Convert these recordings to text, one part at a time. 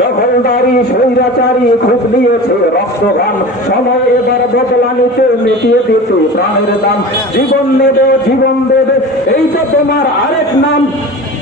দখলদারি, স্বৈরাচারী খুব নিয়েছে রক্তঘাম এবার বদলানিতে মিটিয়ে দিতে প্রাণের দাম। জীবন নেবে, জীবন দেবে। এই তো তোমার আরেক নাম।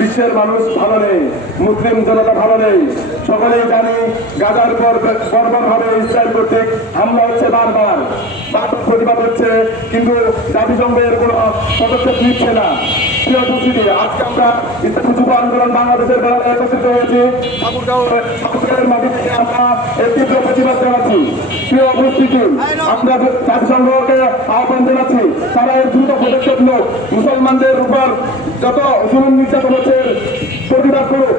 বিশ্বের মানুষ ভালো নেই, মুসলিম জনতা ভালো নেই। সকলেই জানি গাজার পর বর্বর ভাবে ইসরায়েল কর্তৃক হামলা হচ্ছে বারবার। বারবার প্রতিবাদ হচ্ছে, কিন্তু জাতিসংঘের কোনো পদক্ষেপ নিচ্ছে না। আজকে আমরা জাতিসংঘকে আহ্বান জানাচ্ছি, তারা এর দ্রুত মুসলমানদের উপর যত জুলুম নির্যাতন হচ্ছে, প্রতিবাদ করুক।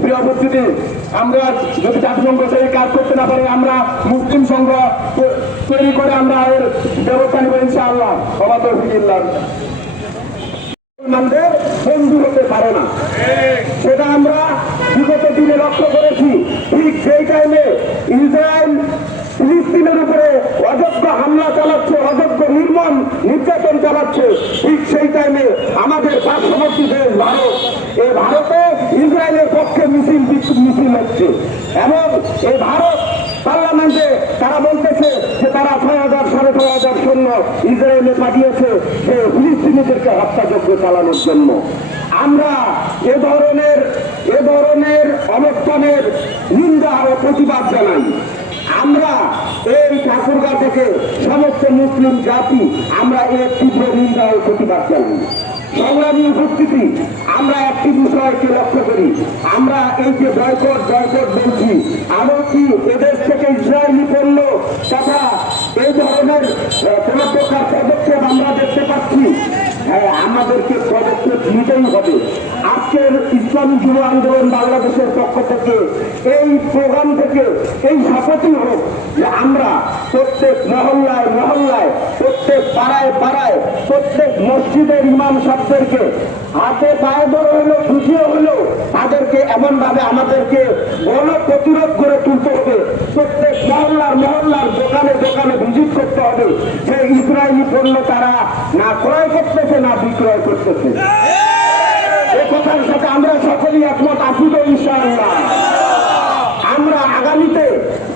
প্রিয় উপস্থিতি, আমরা যদি জাতিসংঘ সেই কাজ করতে না পারি, আমরা মুসলিম সংঘ তৈরি করে আমরা এর ব্যবস্থা নেব ইনশাআল্লাহ। মুসলমানদের বন্ধু হতে পারে না। সেটা আমরা বিগত দিনে লক্ষ্য করেছি। ঠিক সেই টাইমে ইসরায়েল ফিলিস্তিনের উপরে অযোগ্য হামলা চালাচ্ছে অযোগ্য নির্মম নির্যাতন চালাচ্ছে ঠিক সেই টাইমে আমাদের পার্শ্ববর্তী দেশ ভারত এই ভারতে ইসরায়েলের পক্ষে মিছিল বিক্ষোভ মিছিল হচ্ছে এবং এই ভারত পার্লামেন্টে তারা বলতেছে যে তারা ছয় হাজার, সাড়ে ছয় হাজার সৈন্য ইসরায়েলে পাঠিয়েছে যে ফিলিস্তিনিদেরকে হত্যাযজ্ঞ চালানোর জন্য। আমরা এ ধরনের এ ধরনের অবস্থানের নিন্দা ও প্রতিবাদ জানাই। আমরা এই ঠাকুরগা থেকে সমস্ত মুসলিম জাতি, আমরা এর তীব্র নিন্দা ও প্রতিবাদ জানাই। সংগ্রামী উপস্থিতি, আমরা একটি বিষয়কে লক্ষ্য করি। আমরা এই যে বয়কট বয়কট আমাদেরকে পদক্ষেপ নিতেই হবে। আজকের ইসলামী যুব আন্দোলন বাংলাদেশের পক্ষ থেকে, এই প্রোগ্রাম থেকে, এই শপথই হোক যে আমরা প্রত্যেক মহল্লায় মহল্লায়, প্রত্যেক পাড়ায় পাড়ায়, প্রত্যেক মসজিদের ইমাম সাহেবদেরকে হাতে পায়ে ধরে হইল খুশিও হইল তাদেরকে এমন ভাবে আমাদেরকে গণ প্রতিরোধ করে তুলতে হবে প্রত্যেক মহল্লার মহল্লার দোকানে দোকানে ভিজিট করতে হবে। যে ইসরায়েলি পণ্য তারা না ক্রয় করতেছে, না বিক্রয় করতেছে। এ কথার সাথে আমরা সকলেই একমত আছি তো ইনশাআল্লাহ। আমরা আগামীতে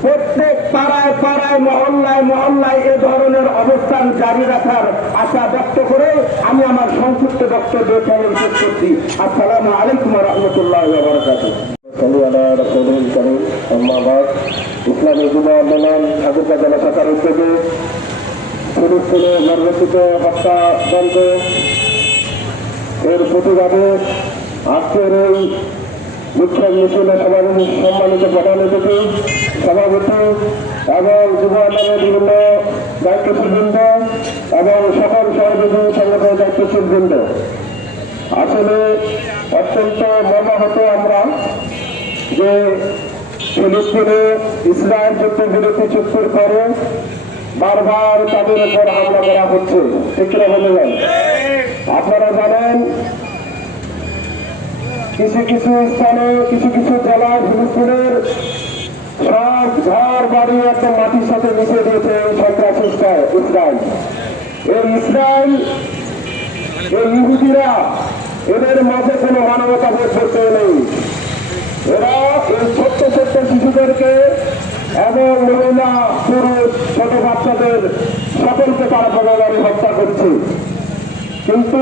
প্রত্যেক পাড়ায় পাড়ায়, মহল্লায় মহল্লায় এ ধরনের অবস্থান জারি রাখার আশা ব্যক্ত করে আমি আমার সংক্ষিপ্ত বক্তব্য চ্যানেল শেষ করছি। আসসালামু আলাইকুম রহমতুল্লাহ বারকাতুহ। ইসলামী যুব আন্দোলন ঠাকুরকা জেলা শাখার উদ্যোগে ফিলিস্তিনে নির্বাচিত হত্যাযন্ত্র এর প্রতিবাদে আজকের এই বিক্ষোভ মিছিলে সভাপতি সম্মানিত প্রধান অতিথি, সভাপতি এবং যুব আন্দোলনের বিভিন্ন দায়িত্বশীল বৃন্দ এবং সকল সহযোগী সংগঠনের দায়িত্বশীল বৃন্দ আসলে অত্যন্ত মর্মাহত আমরা যে ফিলিস্তিনে ইসরায়েল যুদ্ধ বিরতি চুক্তির পরে বারবার তাদের উপর হামলা করা হচ্ছে। কিনা বলে যান আপনারা জানেন, কিছু কিছু স্থানে, কিছু কিছু জেলায় ফিলিস্তিনের সব ঘর বাড়ি একদম মাটির সাথে মিশে দিয়েছে সন্ত্রাস ইসরায়েল। এই ইসরায়েল, এই ইহুদিরা এদের মাঝে কোনো মানবতা বোধ করতে নেই। এরা এই ছোট্ট ছোট্ট শিশুদেরকে এবং মহিলা, পুরুষ, ছোট বাচ্চাদের সকলকে তারা বগাবারে হত্যা করছে। কিন্তু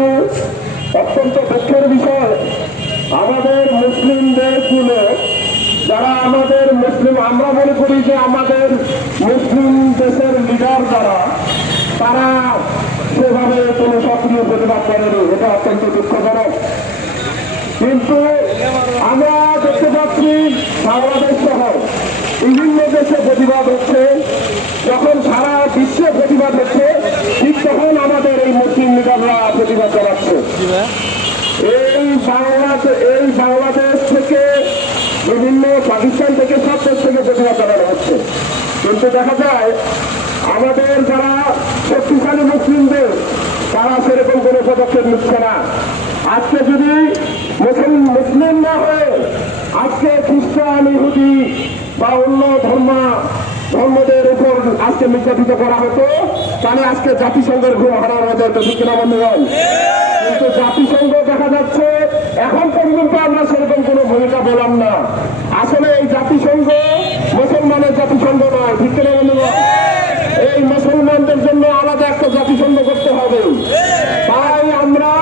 অত্যন্ত দুঃখের বিষয়, আমাদের মুসলিম দেশগুলো, যারা আমাদের মুসলিম, আমরা মনে করি যে আমাদের মুসলিম দেশের লিডার যারা, তারা সেভাবে কোনো সক্রিয় প্রতিবাদ করেনি। এটা অত্যন্ত দুঃখজনক। কিন্তু বাংলাদেশ সহ বিভিন্ন দেশে প্রতিবাদ হচ্ছে। যখন সারা বিশ্বে প্রতিবাদ হচ্ছে, ঠিক তখন আমাদের এই মুসলিম লিডাররা প্রতিবাদ চালাচ্ছে এই বাংলাদেশ এই বাংলাদেশ থেকে বিভিন্ন পাকিস্তান থেকে সব দেশ থেকে প্রতিবাদ চালানো হচ্ছে। কিন্তু দেখা যায়, আমাদের যারা শক্তিশালী মুসলিমদের, তারা সেরকম কোনো পদক্ষেপ নিচ্ছে না। আজকে যদি মুসলিম মুসলিম না হয়ে আজকে খ্রিস্টান ইহুদি বা অন্য ধর্ম, ধর্মদের উপর আজকে নির্যাতিত করা হতো, তাহলে আজকে জাতিসংঘের ঘুম হারানো যেত ঠিক কিনা বন্ধুগণ? কিন্তু জাতিসংঘ দেখা যাচ্ছে, এখন পর্যন্ত আমরা সেরকম কোনো ভূমিকা পেলাম না। আসলে এই জাতিসংঘ মুসলমানের জাতিসংঘ নয়, ঠিক কিনা বন্ধুগণ? এই মুসলমানদের জন্য আলাদা একটা জাতিসংঘ করতে হবে। তাই আমরা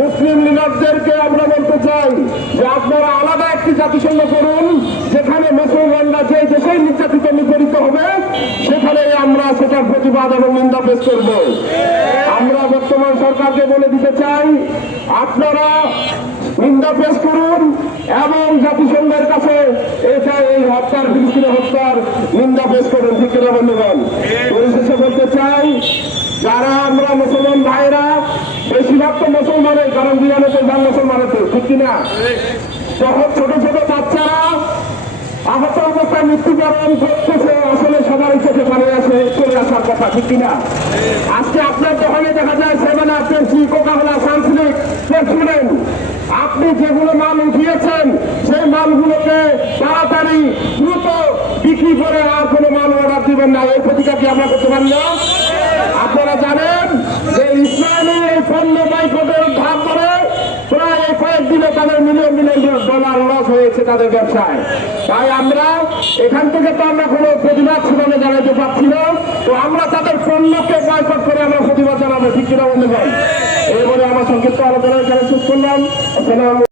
মুসলিম লিডারদেরকে আমরা বলতে চাই যে আপনারা আলাদা একটি জাতিসংঘ করুন যেখানে মুসলমানরা যে দেশেই নির্যাতিত নিপীড়িত হবে সেখানে আমরা সেটার প্রতিবাদ এবং নিন্দা পেশ করব। আমরা বর্তমান সরকারকে বলে দিতে চাই আপনারা নিন্দা পেশ করুন এবং জাতিসংঘের কাছে এটা এই হত্যার ফিলিস্তিনি হত্যার নিন্দা পেশ করুন ঠিক বন্ধুগণ? পরিশেষে বলতে চাই যারা আমরা মুসলমান ভাইরা বেশিরভাগ তো মুসলমানের কারণ বিরানব্বই ভাগ মুসলমানের তো, ঠিক কিনা? বাচ্চারা মৃত্যুবরণ আসলে চলে আসার কথা আজকে আপনার দোকানে দেখা যায় শুনেন, আপনি যেগুলো মাল উঠিয়েছেন, সেই মালগুলোকে তাড়াতাড়ি দ্রুত বিক্রি করে আর কোনো মাল অর্ডার দিবেন না। এই প্রতিকার কি আমরা করতে পারি না আপনারা জানেন যে ইসরায়েলি এই পণ্য বাইকটের ধার করে কয়েকদিনে তাদের মিলিয়ন মিলিয়ন ডলার লস হয়েছে তাদের ব্যবসায়। তাই আমরা এখান থেকে তো আমরা কোনো প্রতিবাদ শুনানো জানাতে পারছি না। তো আমরা তাদের পণ্যকে বয়কট করে আমরা প্রতিবাদ জানাব, ঠিক কিনা বন্ধুগণ এই বলে আমার সংক্ষিপ্ত আলোচনা এখানে শেষ করলাম।